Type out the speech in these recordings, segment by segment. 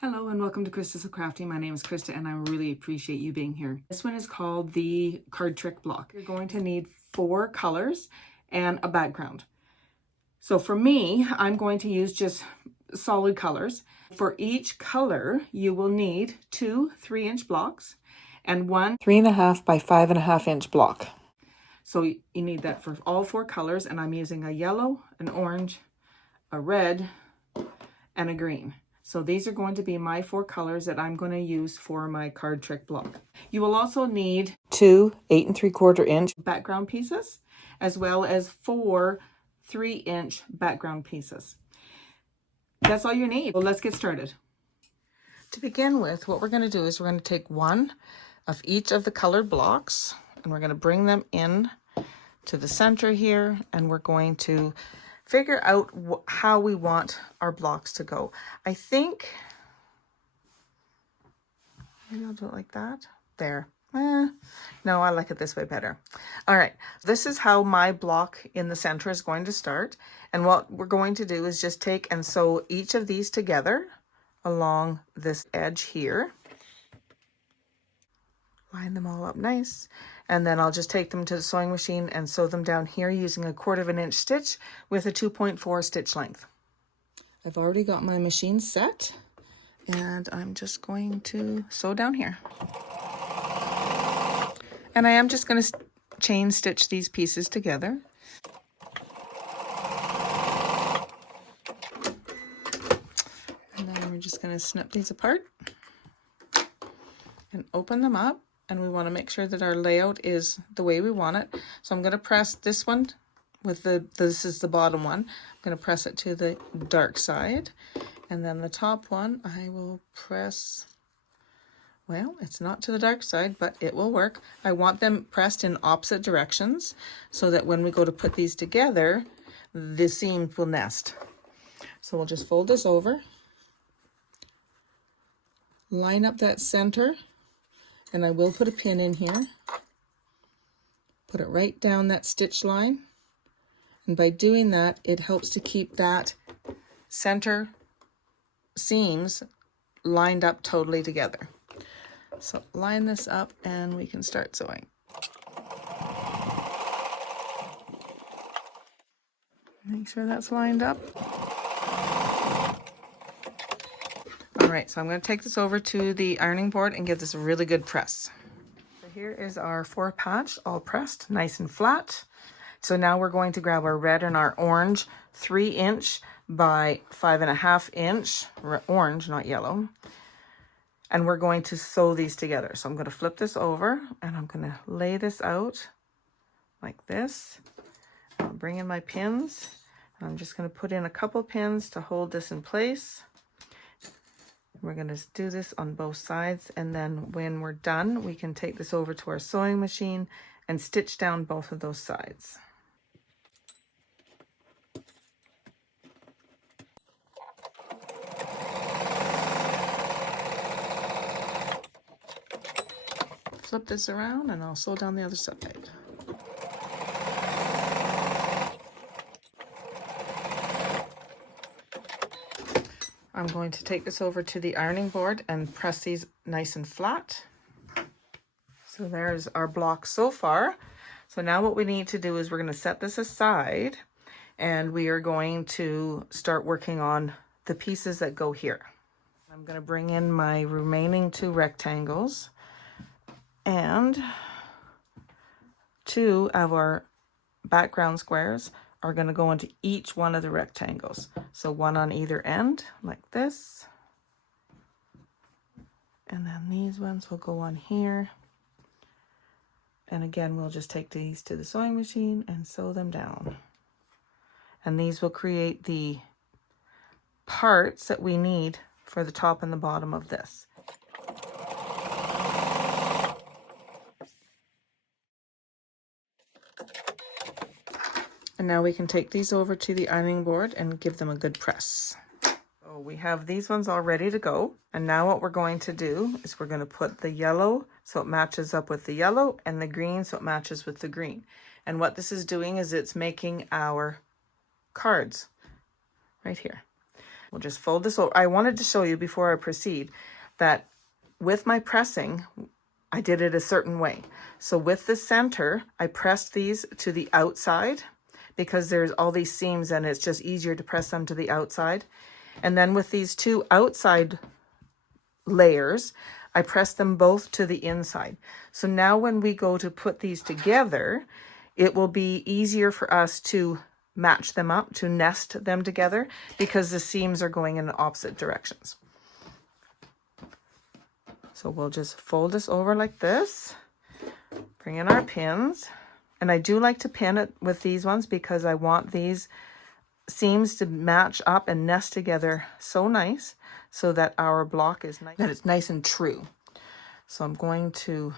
Hello and welcome to Krista So Crafty. My name is Krista and I really appreciate you being here. This one is called the card trick block. You're going to need 4 colors and a background. So for me, I'm going to use just solid colors. For each color, you will need 2 3-inch blocks and 1 3.5 by 5.5 inch block. So you need that for all 4 colors, and I'm using a yellow, an orange, a red, and a green. So these are going to be my 4 colors that I'm going to use for my card trick block. You will also need 2 8 3/4 inch background pieces, as well as 4 3-inch background pieces. That's all you need. Well, let's get started. To begin with, what we're going to do is we're going to take 1 of each of the colored blocks and we're going to bring them in to the center here, and we're going to figure out how we want our blocks to go. I think maybe I'll do it like that. There. No, I like it this way better. All right, this is how my block in the center is going to start. And what we're going to do is just take and sew each of these together along this edge here. Line them all up nice. And then I'll just take them to the sewing machine and sew them down here using a 1/4 inch stitch with a 2.4 stitch length. I've already got my machine set and I'm just going to sew down here. And I am just going to chain stitch these pieces together. And then we're just going to snip these apart and open them up. And we want to make sure that our layout is the way we want it. So I'm going to press this one with this is the bottom one. I'm going to press it to the dark side. And then the top one, I will press, well, it's not to the dark side, but it will work. I want them pressed in opposite directions so that when we go to put these together, the seams will nest. So we'll just fold this over, line up that center, and I will put a pin in here. Put it right down that stitch line. And by doing that, it helps to keep that center seams lined up totally together. So line this up and we can start sewing. Make sure that's lined up. All right, so I'm going to take this over to the ironing board and give this a really good press. So here is our 4 patch all pressed nice and flat. So now we're going to grab our red and our orange 3-inch by 5.5 inch orange, not yellow. And we're going to sew these together. So I'm going to flip this over and I'm going to lay this out like this. I'll bring in my pins. And I'm just going to put in a couple pins to hold this in place. We're going to do this on both sides, and then when we're done, we can take this over to our sewing machine and stitch down both of those sides. Flip this around and I'll sew down the other side. I'm going to take this over to the ironing board and press these nice and flat. So there's our block so far. So now what we need to do is we're going to set this aside and we are going to start working on the pieces that go here. I'm going to bring in my remaining 2 rectangles, and 2 of our background squares are going to go into each one of the rectangles. So 1 on either end like this. And then these ones will go on here. And again, we'll just take these to the sewing machine and sew them down. And these will create the parts that we need for the top and the bottom of this. And now we can take these over to the ironing board and give them a good press. So we have these ones all ready to go. And now what we're going to do is we're going to put the yellow so it matches up with the yellow, and the green so it matches with the green. And what this is doing is it's making our cards right here. We'll just fold this over. I wanted to show you before I proceed that with my pressing, I did it a certain way. So with the center, I pressed these to the outside because there's all these seams and it's just easier to press them to the outside. And then with these two outside layers, I press them both to the inside. So now when we go to put these together, it will be easier for us to match them up, to nest them together, because the seams are going in opposite directions. So we'll just fold this over like this, bring in our pins, and I do like to pin it with these ones because I want these seams to match up and nest together so nice so that our block is nice, that it's nice and true. So I'm going to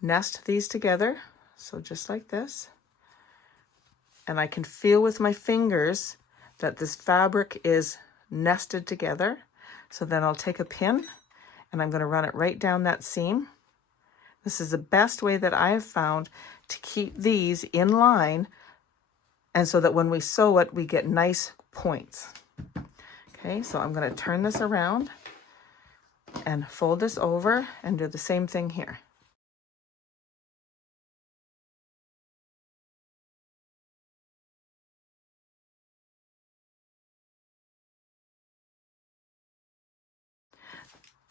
nest these together, so just like this. And I can feel with my fingers that this fabric is nested together. So then I'll take a pin and I'm going to run it right down that seam. This is the best way that I have found to keep these in line, and so that when we sew it, we get nice points. Okay, so I'm going to turn this around and fold this over and do the same thing here.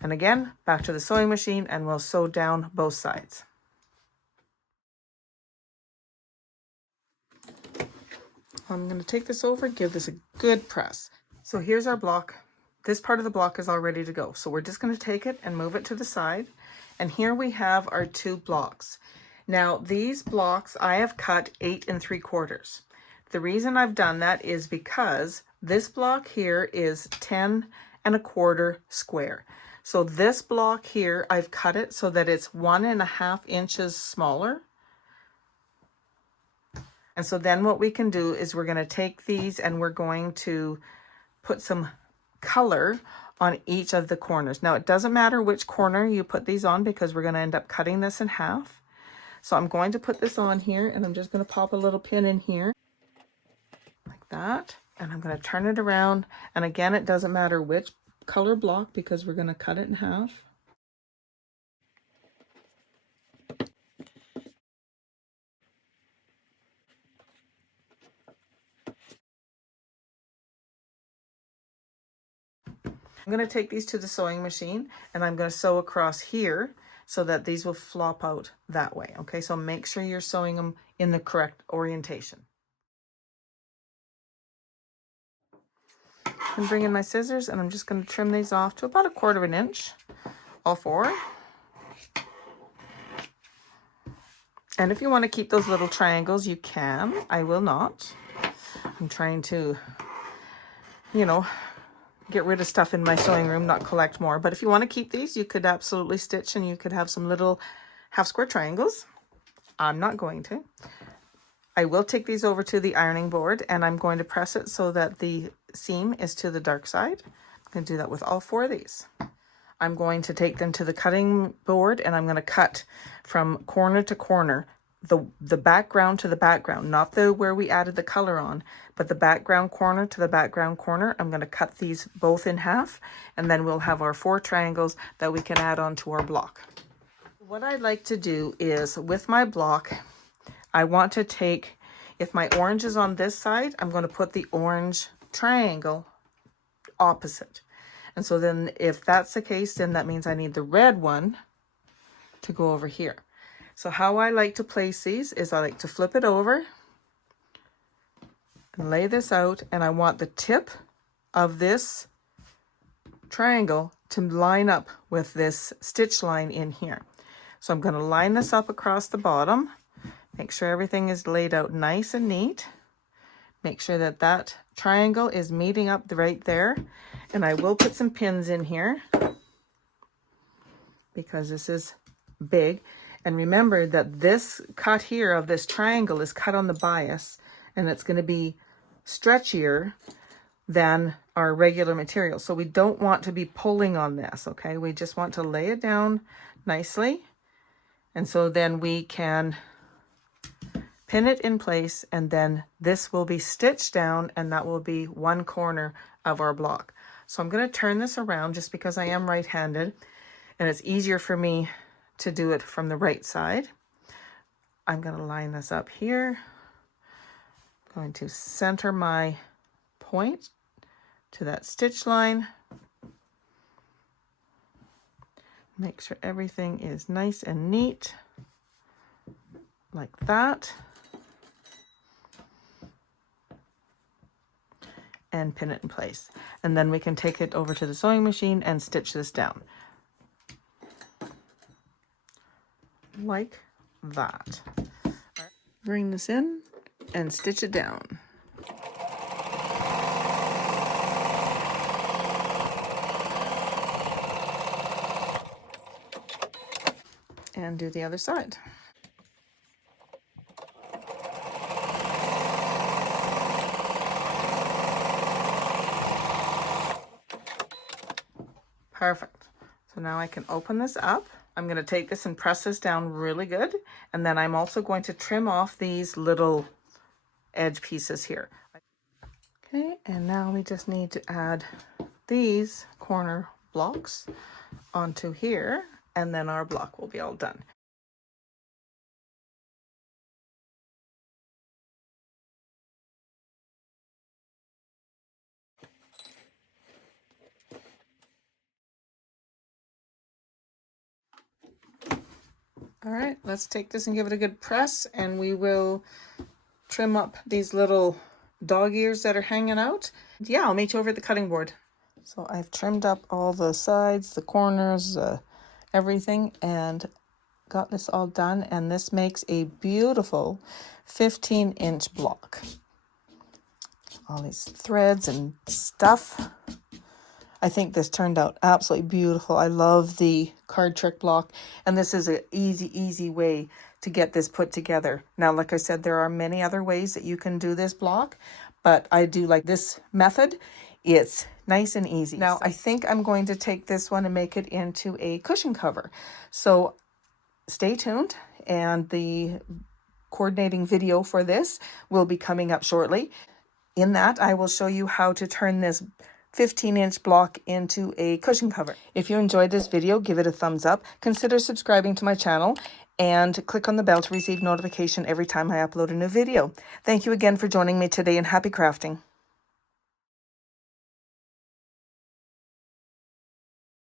And again, back to the sewing machine, and we'll sew down both sides. I'm going to take this over, give this a good press. So here's our block. This part of the block is all ready to go. So we're just going to take it and move it to the side. And here we have our two blocks. Now these blocks I have cut 8 3/4. The reason I've done that is because this block here is 10 1/4 square. So this block here, I've cut it so that it's 1.5 inches smaller. And so then what we can do is we're going to take these and we're going to put some color on each of the corners. Now it doesn't matter which corner you put these on because we're going to end up cutting this in half. So I'm going to put this on here and I'm just going to pop a little pin in here like that. And I'm going to turn it around. And again, it doesn't matter which color block because we're going to cut it in half. I'm going to take these to the sewing machine and I'm going to sew across here so that these will flop out that way. Okay, so make sure you're sewing them in the correct orientation. I'm bringing my scissors and I'm just going to trim these off to about 1/4 inch, all four. And if you want to keep those little triangles, you can. I will not. I'm trying to, you know, get rid of stuff in my sewing room, not collect more. But if you want to keep these, you could absolutely stitch and you could have some little half square triangles. I'm not going to. I will take these over to the ironing board and I'm going to press it so that the seam is to the dark side. I'm going to do that with all 4 of these. I'm going to take them to the cutting board and I'm going to cut from corner to corner, the background to the background, not the where we added the color on, but the background corner to the background corner. I'm going to cut these both in half and then we'll have our 4 triangles that we can add on to our block. What I'd like to do is with my block, I want to take, if my orange is on this side, I'm going to put the orange triangle opposite. And so then if that's the case, then that means I need the red one to go over here. So how I like to place these is I like to flip it over and lay this out. And I want the tip of this triangle to line up with this stitch line in here. So I'm going to line this up across the bottom. Make sure everything is laid out nice and neat. Make sure that that triangle is meeting up right there. And I will put some pins in here because this is big. And remember that this cut here of this triangle is cut on the bias and it's going to be stretchier than our regular material. So we don't want to be pulling on this, okay? We just want to lay it down nicely. And so then we can pin it in place and then this will be stitched down and that will be one corner of our block. So I'm going to turn this around just because I am right-handed and it's easier for me to do it from the right side. I'm going to line this up here. I'm going to center my point to that stitch line. Make sure everything is nice and neat, like that. And pin it in place. And then we can take it over to the sewing machine and stitch this down. Like that. Bring this in and stitch it down. And do the other side. Perfect. So now I can open this up. I'm going to take this and press this down really good. And then I'm also going to trim off these little edge pieces here. Okay, and now we just need to add these corner blocks onto here, and then our block will be all done. All right, let's take this and give it a good press, and we will trim up these little dog ears that are hanging out. Yeah, I'll meet you over at the cutting board. So I've trimmed up all the sides, the corners, everything, and got this all done, and this makes a beautiful 15-inch block. All these threads and stuff. I think this turned out absolutely beautiful. I love the card trick block, and this is an easy way to get this put together. Now, like I said, there are many other ways that you can do this block, but I do like this method. It's nice and easy. Now, I think I'm going to take this one and make it into a cushion cover. So stay tuned, and the coordinating video for this will be coming up shortly. In that, I will show you how to turn this 15-inch block into a cushion cover. If you enjoyed this video, give it a thumbs up. Consider subscribing to my channel and click on the bell to receive notification every time I upload a new video. Thank you again for joining me today, and happy crafting.